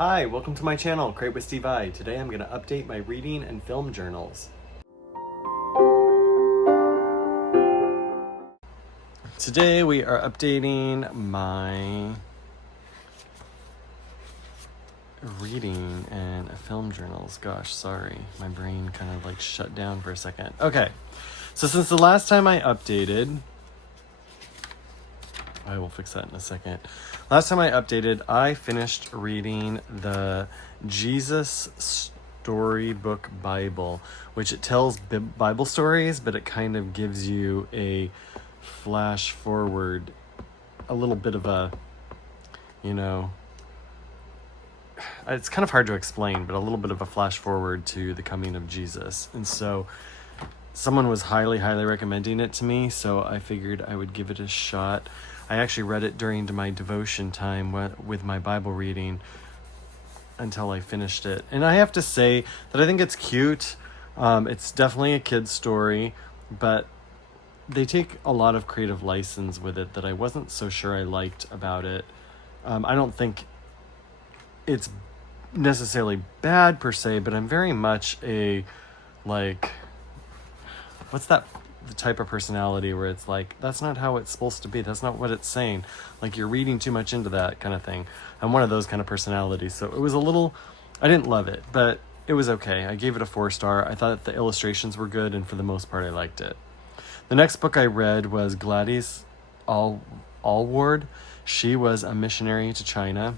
Hi, welcome to my channel, Crate with Steve I. Today I'm going to update my reading and film journals. Today we are updating my reading and film journals. Gosh, sorry, my brain kind of like shut down for a second. Okay, so since the last time I updated, I will fix that in a second. Last time I updated, I finished reading the Jesus Storybook Bible, which it tells Bible stories, but it kind of gives you a flash forward, a little bit of a, it's kind of hard to explain, but a little bit of a flash forward to the coming of Jesus. And so someone was highly recommending it to me, so I figured I would give it a shot. I actually read it during my devotion time with my Bible reading until I finished it. And I have to say that I think it's cute. It's definitely a kid's story, but they take a lot of creative license with it that I wasn't so sure I liked about it. I don't think it's necessarily bad per se, but I'm very much a, what's that the type of personality where it's like, that's not how it's supposed to be, that's not what it's saying, like you're reading too much into that kind of thing. I'm one of those kind of personalities, so it was a little, I didn't love it, but it was okay. I gave it a 4-star. I thought the illustrations were good, and for the most part I liked it. The next book I read was Gladys Allward. She was a missionary to China.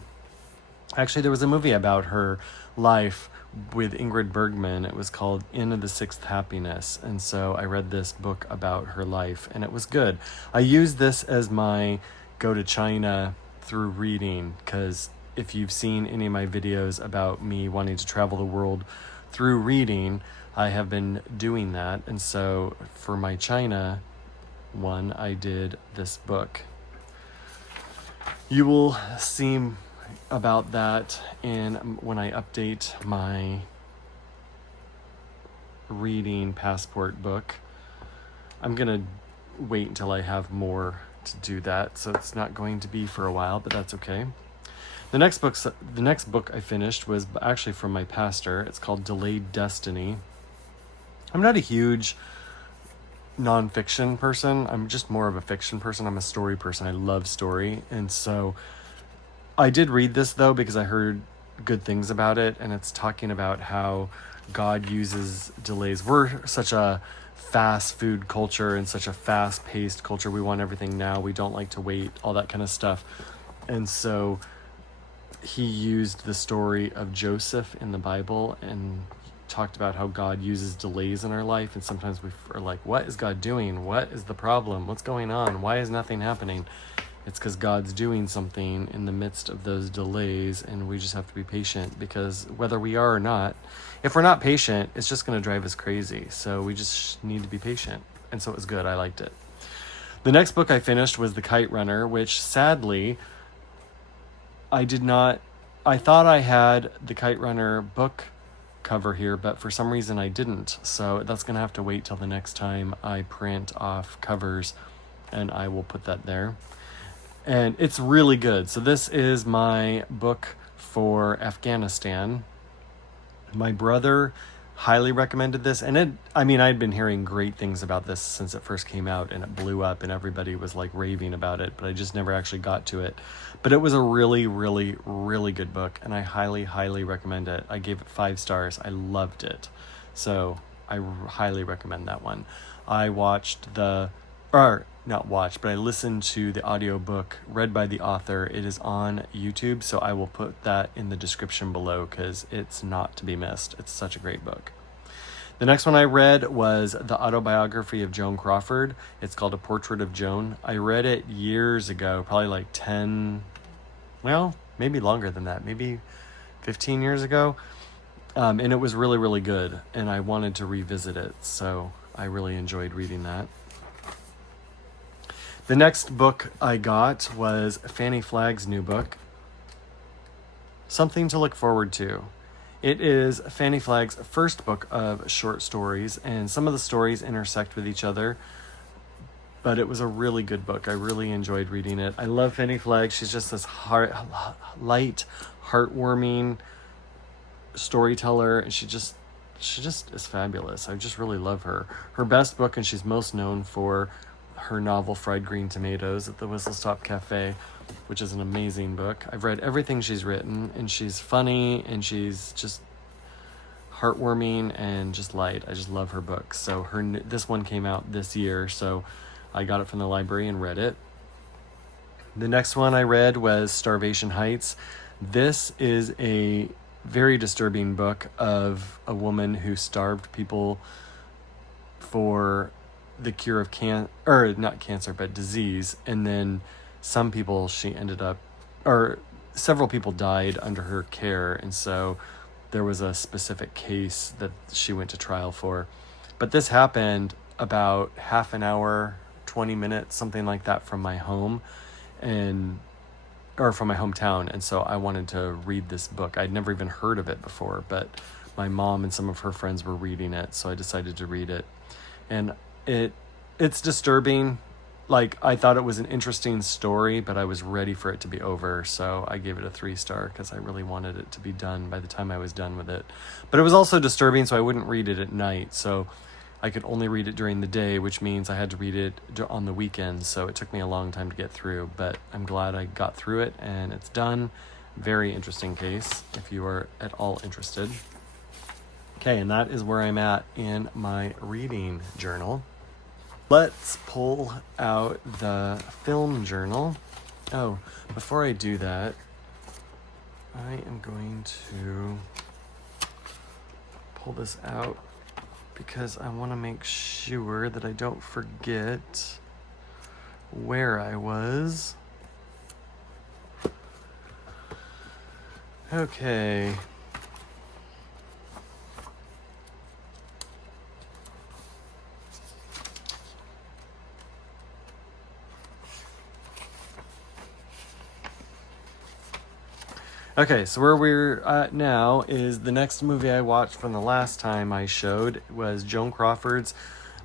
Actually, there was a movie about her life with Ingrid Bergman. It was called In the Sixth Happiness. And so I read this book about her life, and it was good. I used this as my go to China through reading, because if you've seen any of my videos about me wanting to travel the world through reading, I have been doing that. And so for my China one, I did this book. You will see about that when I update my reading passport book. I'm gonna wait until I have more to do that, so it's not going to be for a while, but that's okay. The next book I finished was actually from my pastor. It's called Delayed Destiny. I'm not a huge nonfiction person. I'm just more of a fiction person. I'm a story person. I love story. And so I did read this, though, because I heard good things about it, and it's talking about how God uses delays. We're such a fast food culture and such a fast-paced culture. We want everything now. We don't like to wait, all that kind of stuff. And so he used the story of Joseph in the Bible and talked about how God uses delays in our life, and sometimes we are like, what is God doing? What is the problem? What's going on? Why is nothing happening? It's because God's doing something in the midst of those delays, and we just have to be patient, because whether we are or not, if we're not patient, it's just going to drive us crazy. So we just need to be patient. And so it was good. I liked it. The next book I finished was The Kite Runner, which sadly I thought I had the Kite Runner book cover here, but for some reason I didn't. So that's going to have to wait till the next time I print off covers, and I will put that there. And it's really good. So this is my book for Afghanistan. My brother highly recommended this, and I'd been hearing great things about this since it first came out, and it blew up and everybody was like raving about it, but I just never actually got to it. But it was a really good book, and I highly recommend it. I gave it 5 stars. I loved it. So I highly recommend that one. I listened to the audiobook read by the author. It is on YouTube, so I will put that in the description below, because it's not to be missed. It's such a great book. The next one I read was the autobiography of Joan Crawford. It's called A Portrait of Joan. I read it years ago, probably like 10, well, maybe longer than that, maybe 15 years ago. And it was really good, and I wanted to revisit it, so I really enjoyed reading that. The next book I got was Fanny Flagg's new book, Something to Look Forward to. It is Fanny Flagg's first book of short stories, and some of the stories intersect with each other, but it was a really good book. I really enjoyed reading it. I love Fanny Flagg. She's just this light, heartwarming storyteller, and she just is fabulous. I just really love her. Her best book, and she's most known for her novel Fried Green Tomatoes at the Whistle Stop Cafe, which is an amazing book. I've read everything she's written, and she's funny, and she's just heartwarming and just light. I just love her books. So this one came out this year, so I got it from the library and read it. The next one I read was Starvation Heights. This is a very disturbing book of a woman who starved people for the cure of not cancer, but disease. And then several people died under her care. And so there was a specific case that she went to trial for. But this happened about half an hour, 20 minutes, something like that from my home or from my hometown. And so I wanted to read this book. I'd never even heard of it before, but my mom and some of her friends were reading it, so I decided to read it. And it's disturbing. Like, I thought it was an interesting story, but I was ready for it to be over, so I gave it a 3-star because I really wanted it to be done by the time I was done with it. But it was also disturbing, so I wouldn't read it at night, so I could only read it during the day, which means I had to read it on the weekends, so it took me a long time to get through, but I'm glad I got through it, and it's done. Very interesting case, if you are at all interested. Okay, and that is where I'm at in my reading journal. Let's pull out the film journal. Oh, before I do that, I am going to pull this out because I want to make sure that I don't forget where I was. Okay. Okay, so where we're at now is the next movie I watched from the last time I showed was Joan Crawford's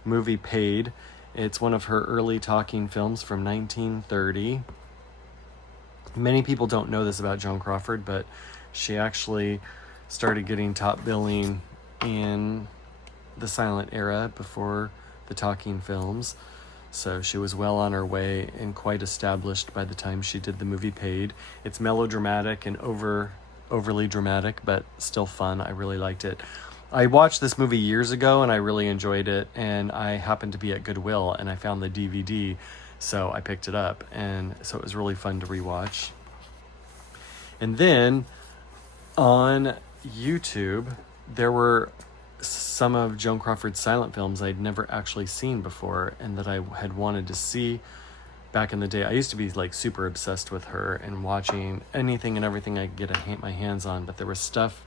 movie Paid. It's one of her early talking films from 1930. Many people don't know this about Joan Crawford, but she actually started getting top billing in the silent era before the talking films. So she was well on her way and quite established by the time she did the movie Paid. It's melodramatic and overly dramatic, but still fun. I really liked it. I watched this movie years ago and I really enjoyed it, and I happened to be at Goodwill and I found the DVD, so I picked it up, and so it was really fun to rewatch. And then on YouTube, there were some of Joan Crawford's silent films I'd never actually seen before and that I had wanted to see back in the day. I used to be like super obsessed with her and watching anything and everything I could get my hands on, but there was stuff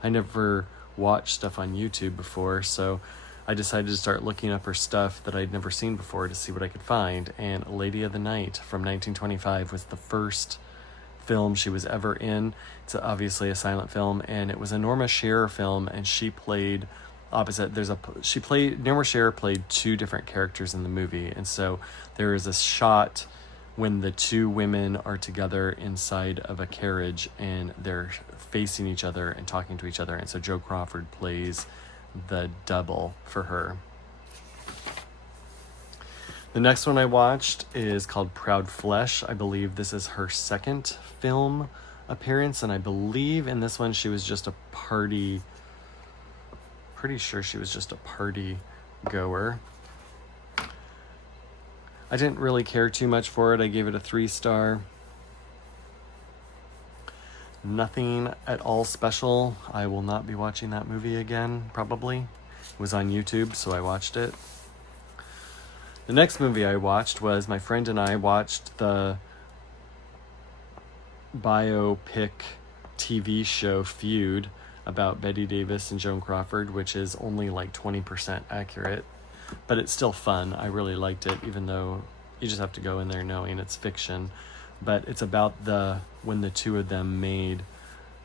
I never watched stuff on YouTube before, so I decided to start looking up her stuff that I'd never seen before to see what I could find. And Lady of the Night from 1925 was the first film she was ever in. It's obviously a silent film, and it was a Norma Shearer film, and she played opposite. Norma Shearer played two different characters in the movie, and so there is a shot when the two women are together inside of a carriage and they're facing each other and talking to each other, and so Joan Crawford plays the double for her. The next one I watched is called Proud Flesh. I believe this is her second film appearance, and I believe in this one she was just a party, pretty sure she was just a party goer. I didn't really care too much for it. I gave it a 3-star. Nothing at all special. I will not be watching that movie again, probably. It was on YouTube, so I watched it. The next movie I watched was, my friend and I watched the biopic TV show Feud about Bette Davis and Joan Crawford, which is only like 20% accurate, but it's still fun. I really liked it, even though you just have to go in there knowing it's fiction. But it's about when the two of them made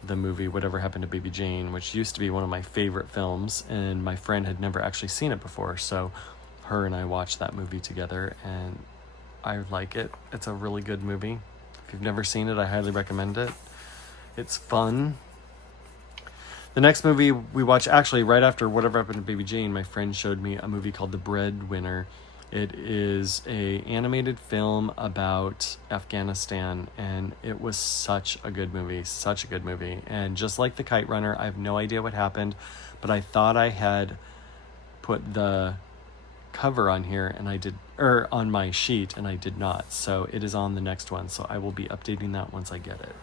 the movie Whatever Happened to Baby Jane, which used to be one of my favorite films, and my friend had never actually seen it before, so her and I watched that movie together, and I like it. It's a really good movie. If you've never seen it, I highly recommend it. It's fun. The next movie we watched, actually right after Whatever Happened to Baby Jane, my friend showed me a movie called The Breadwinner. It is a animated film about Afghanistan, and it was such a good movie, such a good movie. And just like The Kite Runner, I have no idea what happened, but I thought I had put the cover on here and I did, or on my sheet, and I did not. So it is on the next one, so I will be updating that once I get it.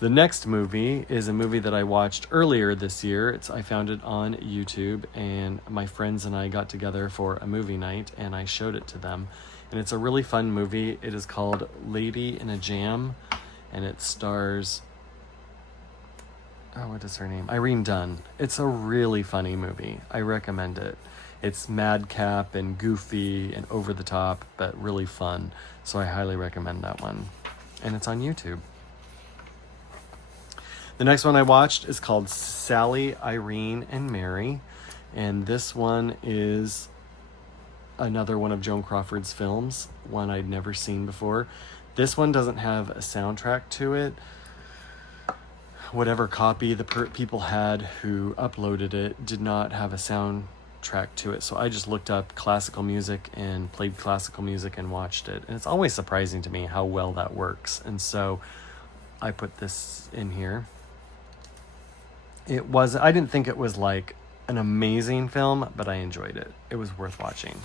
The next movie is a movie that I watched earlier this year. I found it on YouTube, and my friends and I got together for a movie night, and I showed it to them. And it's a really fun movie. It is called Lady in a Jam, and it stars, what is her name? Irene Dunn. It's a really funny movie. I recommend it. It's madcap and goofy and over the top, but really fun. So I highly recommend that one. And it's on YouTube. The next one I watched is called Sally, Irene, and Mary. And this one is another one of Joan Crawford's films, one I'd never seen before. This one doesn't have a soundtrack to it. Whatever copy the people had who uploaded it did not have a soundtrack to it. So I just looked up classical music and played classical music and watched it. And it's always surprising to me how well that works. And so I put this in here. I didn't think it was like an amazing film, but I enjoyed it. It was worth watching.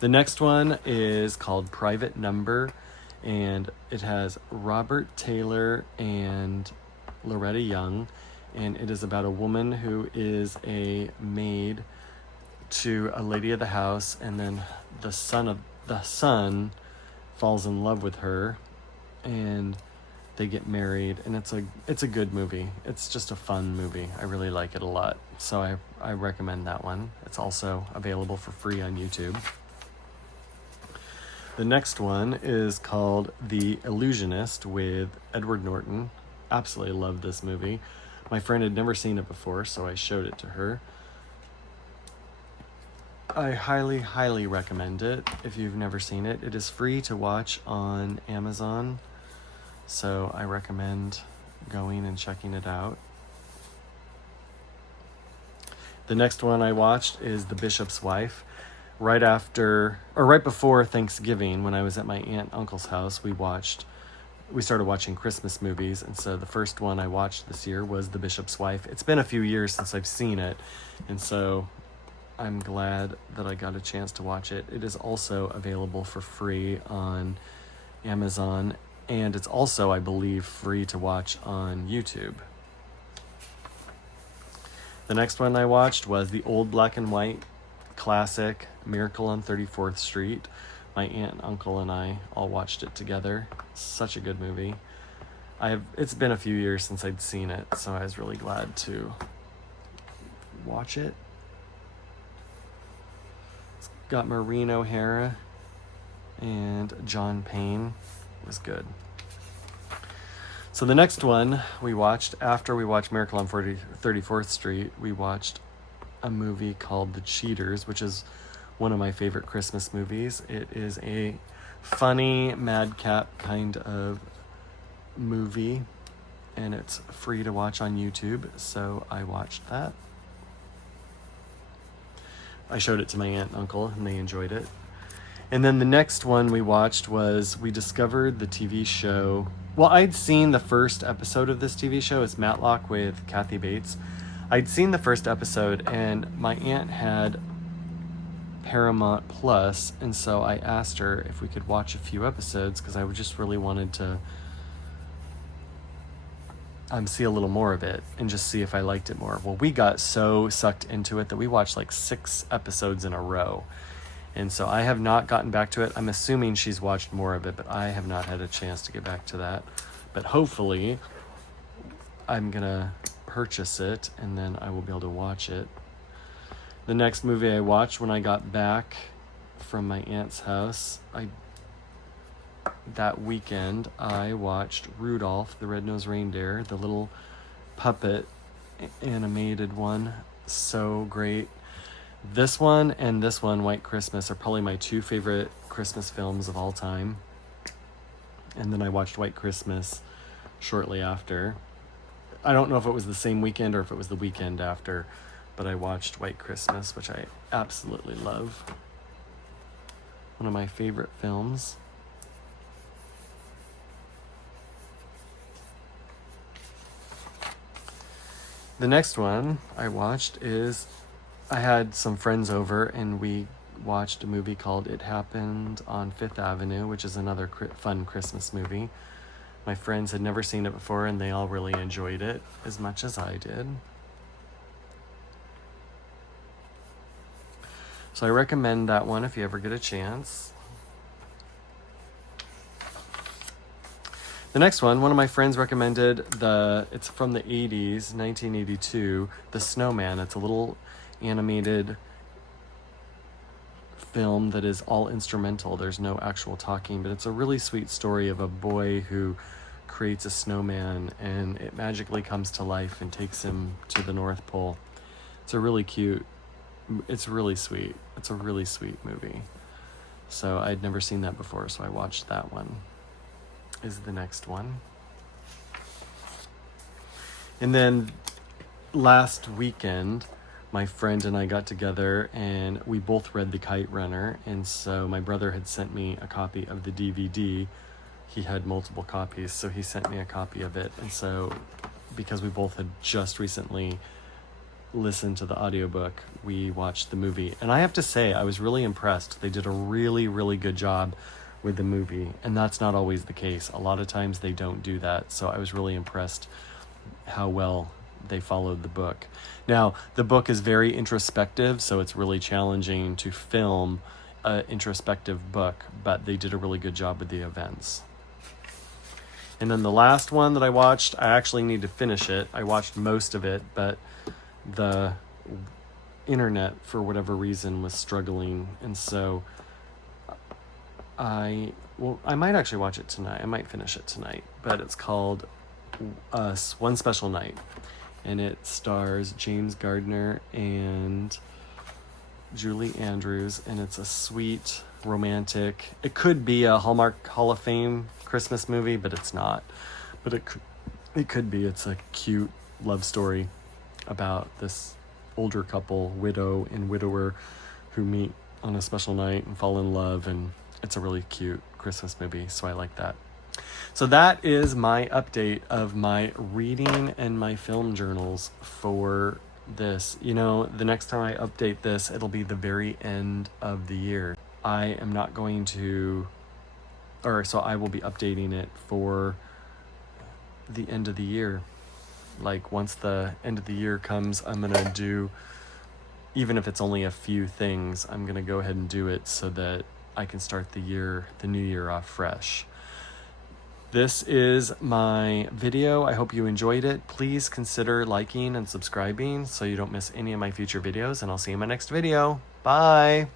The next one is called Private Number, and it has Robert Taylor and Loretta Young, and it is about a woman who is a maid to a lady of the house, and then the son falls in love with her, and they get married, and it's a good movie. It's just a fun movie. I really like it a lot. So I recommend that one. It's also available for free on YouTube. The next one is called The Illusionist with Edward Norton. Absolutely love this movie. My friend had never seen it before, so I showed it to her. I highly, highly recommend it if you've never seen it. It is free to watch on Amazon. So I recommend going and checking it out. The next one I watched is The Bishop's Wife. Right before Thanksgiving, when I was at my aunt and uncle's house, we started watching Christmas movies. And so the first one I watched this year was The Bishop's Wife. It's been a few years since I've seen it, and so I'm glad that I got a chance to watch it. It is also available for free on Amazon. And it's also, I believe, free to watch on YouTube. The next one I watched was the old black and white classic, Miracle on 34th Street. My aunt and uncle and I all watched it together. Such a good movie. It's been a few years since I'd seen it, so I was really glad to watch it. It's got Maureen O'Hara and John Payne. Was good. So the next one we watched, after we watched Miracle on 34th Street, we watched a movie called The Cheaters, which is one of my favorite Christmas movies. It is a funny, madcap kind of movie, and it's free to watch on YouTube, so I watched that. I showed it to my aunt and uncle, and they enjoyed it. And then the next one we watched we discovered the TV show. Well, I'd seen the first episode of this TV show. It's Matlock with Kathy Bates. I'd seen the first episode, and my aunt had Paramount Plus, and so I asked her if we could watch a few episodes because I just really wanted to see a little more of it and just see if I liked it more. Well, we got so sucked into it that we watched like 6 episodes in a row. And so I have not gotten back to it. I'm assuming she's watched more of it, but I have not had a chance to get back to that. But hopefully I'm going to purchase it and then I will be able to watch it. The next movie I watched when I got back from my aunt's house, that weekend, I watched Rudolph the Red-Nosed Reindeer, the little puppet animated one. So great. This one and this one, White Christmas, are probably my two favorite Christmas films of all time. And then I watched White Christmas shortly after. I don't know if it was the same weekend or if it was the weekend after, but I watched White Christmas, which I absolutely love. One of my favorite films. The next one I watched is, I had some friends over and we watched a movie called It Happened on Fifth Avenue, which is another fun Christmas movie. My friends had never seen it before and they all really enjoyed it as much as I did. So I recommend that one if you ever get a chance. The next one of my friends recommended it's from the 80s, 1982, The Snowman. It's a little animated film that is all instrumental. There's no actual talking, but it's a really sweet story of a boy who creates a snowman and it magically comes to life and takes him to the North Pole. It's really sweet. It's a really sweet movie. So I'd never seen that before, so I watched that one. Is the next one. And then last weekend, my friend and I got together and we both read The Kite Runner. And so my brother had sent me a copy of the DVD. He had multiple copies, so he sent me a copy of it. And so because we both had just recently listened to the audiobook, we watched the movie. And I have to say, I was really impressed. They did a really, really good job with the movie, and that's not always the case. A lot of times they don't do that, so I was really impressed how well they followed the book. Now, the book is very introspective, so it's really challenging to film an introspective book, but they did a really good job with the events. And then the last one that I watched, I actually need to finish it. I watched most of it, but the internet, for whatever reason, was struggling, and so I might actually watch it tonight. I might finish it tonight, but it's called One Special Night, and it stars James Gardner and Julie Andrews, and it's a sweet, romantic, it could be a Hallmark Hall of Fame Christmas movie, but it's not. But it could be. It's a cute love story about this older couple, widow and widower, who meet on a special night and fall in love, and it's a really cute Christmas movie, so I like that. So that is my update of my reading and my film journals for this. You know, the next time I update this, it'll be the very end of the year. I am not going to, so I will be updating it for the end of the year. Like, once the end of the year comes, I'm gonna do, even if it's only a few things, I'm gonna go ahead and do it so that I can start the new year off fresh. This is my video. I hope you enjoyed it. Please consider liking and subscribing so you don't miss any of my future videos, and I'll see you in my next video. Bye.